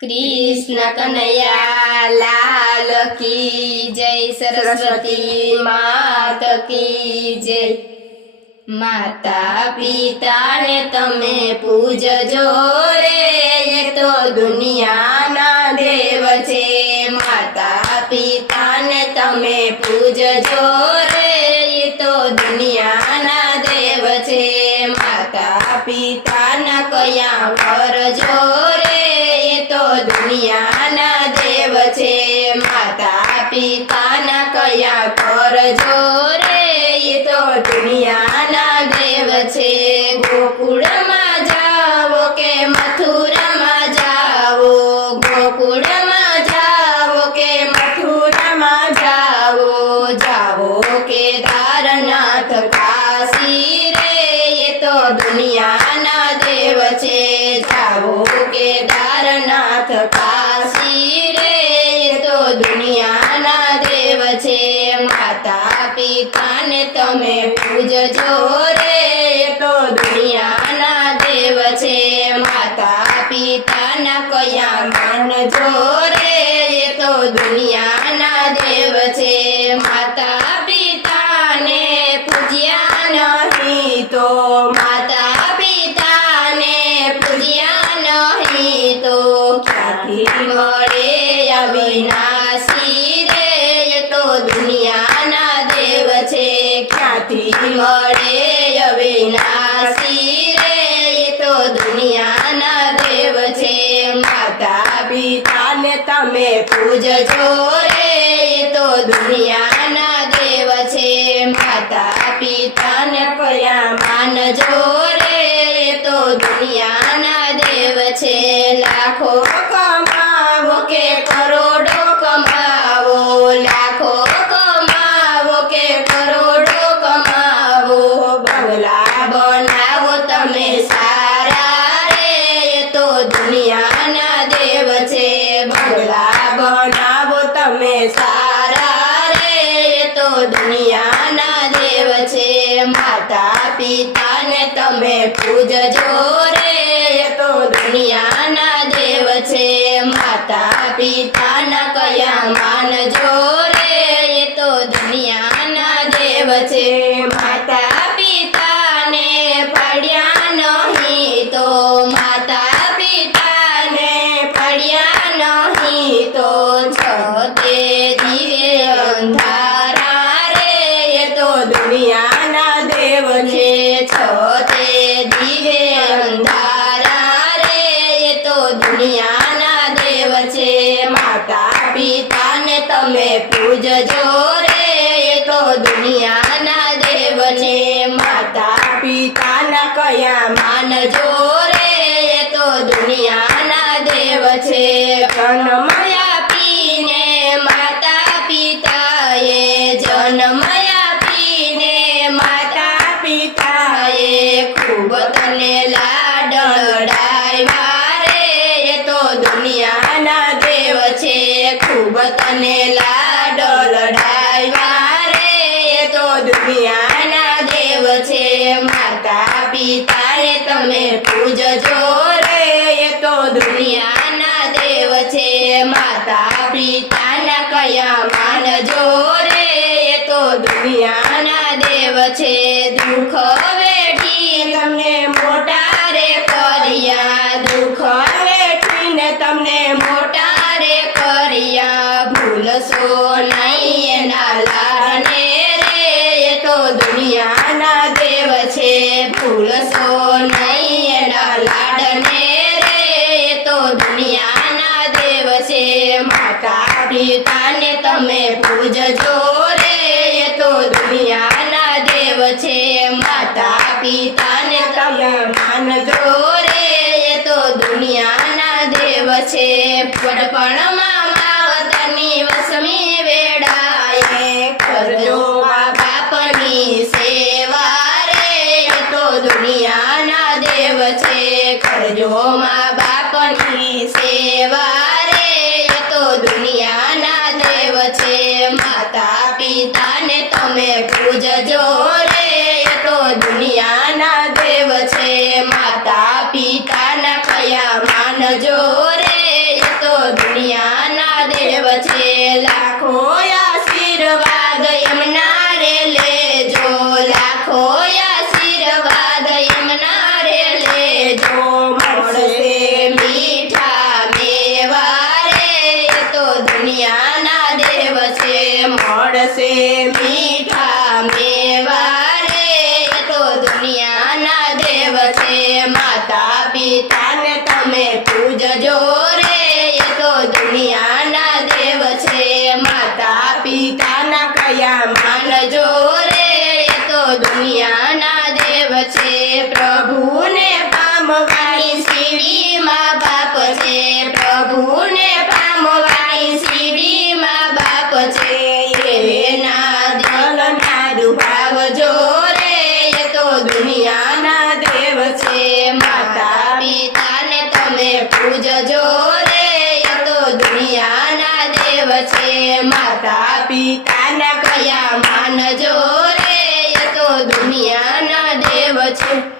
कृष्ण कन्हैया लाल की जय। सरस्वती मात की जय। माता पिता ने तमे पूजजो रे, ये तो दुनियाना देव छे। माता पिता ने तमे पूजजो रे, ये तो दुनियाना देव छे। माता पिता ना कया करजो रे, ये तो दुनियाना देव छे। माता पिता ना कया करजो रे, ये तो दुनियाना देव छे। गोकुळमां जावो के मथुरामां जावो, गोकुळमां जावो के मथुरामां जावो, जावो केदारनाथ काशी रे, ये तो दुनियाना देव छे। जावो केदारनाथ काशी रे, ये तो दुनियाना देव छे। माता पिता ने तमे पूजजो रे, ये तो दुनियाना देव छे। माता पिता ना कया मानजो रे, ये तो दुनियाना देव छे। माता पिता ने पूज्या नहीं तो, माता पिता ने पूज्या नहीं तो, क्यांथी मळे अविनाशी रे, ये तो दुनियाना देव छे। क्यांथी मळे अविनाशी रे, ये तो दुनियाना देव छे। माता पिता ने तमे पूजजो रे, ये तो दुनियाना देव छे। माता पिता ने कया मानजो रे, ये तो दुनियाना देव छे। लाखो कमावो के करोड़ो कमावो, लाखो कमावो के करोड़ो कमावो, बंगला बनावो तमे सारा रे, ये तो दुनियाना देव छे। बंगला बनावो तमे सारा रे, ये तो दुनियाना देव छे। माता पिता ने तमे पूजजो रे, ये तो दुनियाना देव छे। माता पिता ना कया मानजो रे, ये तो दुनियाना देव छे। माता पिता ने पढ़्या नहीं तो, माता पिता ने पढ़्या नहीं तो, छते दिवे अंधारा रे, ये तो दुनियाना देव छे। छते दिवे अंधारा रे, ये तो दुनियाना देव छे। माता पिता ने तमे पूजजो रे, ये तो दुनियाना देव छे। माता पिता ना कया मानजो रे, ये तो दुनियाना देव छे। जन्म आपीने माता पिताए, जन्म आपीने माता पिताए, खूब तने लाडलाड्या रे, ये तो दुनियाना देव छे। खूब तने लाडलाड्या रे, ये तो दुनियाना देव छे। माता पिता ने तमे पूजजो रे, ये तो दुनियाना देव छे। माता पिता ना कया मानजो रे, ये तो दुनियाना देव छे। दुख वेठी तमने मोटा रे कर्या, दुख वेठीने तमने मोटा रे कर्या, भूलशो नहीं एना लाडने रे, ये तो दुनियाना देव छे। भूलशो नहीं एना लाडने रे, ये तो दुनियाना देव छे। माता पिता ने तमे पूजजो रे, ये तो दुनियाना देव छे। माता पिता ने तमे मानजो रे, ये तो दुनियाना देव छे। પડપણમાં માવતરની વસમી વેળાએ, કરજો મા બાપની સેવા રે, એ તો દુનિયાના દેવ છે। કરજો મા બાપની સેવા રે, એ તો દુનિયાના દેવ છે। માતા પિતા ને તમે પૂજજો રે, એ તો દુનિયાના દેવ છે। માતા પિતા ના કયા માનજો રે, દુનિયાના દેવ છે લાખો આશીર્વાદ એમના રે લેજો લાખો આશીર્વાદ એમના રે લેજો મળશે મીઠા મેવા રે એ તો દુનિયાના દેવ છે મળશે મીઠા મેવા રે એ તો દુનિયાના દેવ છે માતા પિતાને તમે પૂજજો રે એ તો દુનિયાના દેવ છે માતા પિતાના કયા માનજો રે એ તો દુનિયાના દેવ છે પ્રભુને પામવાની સીડીમાં બાપ છે પ્રભુને પામવાની સીડીમાં બાપ છે એના દિલના દુભાવજો રે એ તો દુનિયાના દેવ છે માતા પિતાને તમે પૂજજો રે એ તો દુનિયાના દેવ છે માતા પિતાના કયા માનજો રે એ તો દુનિયાના દેવ છે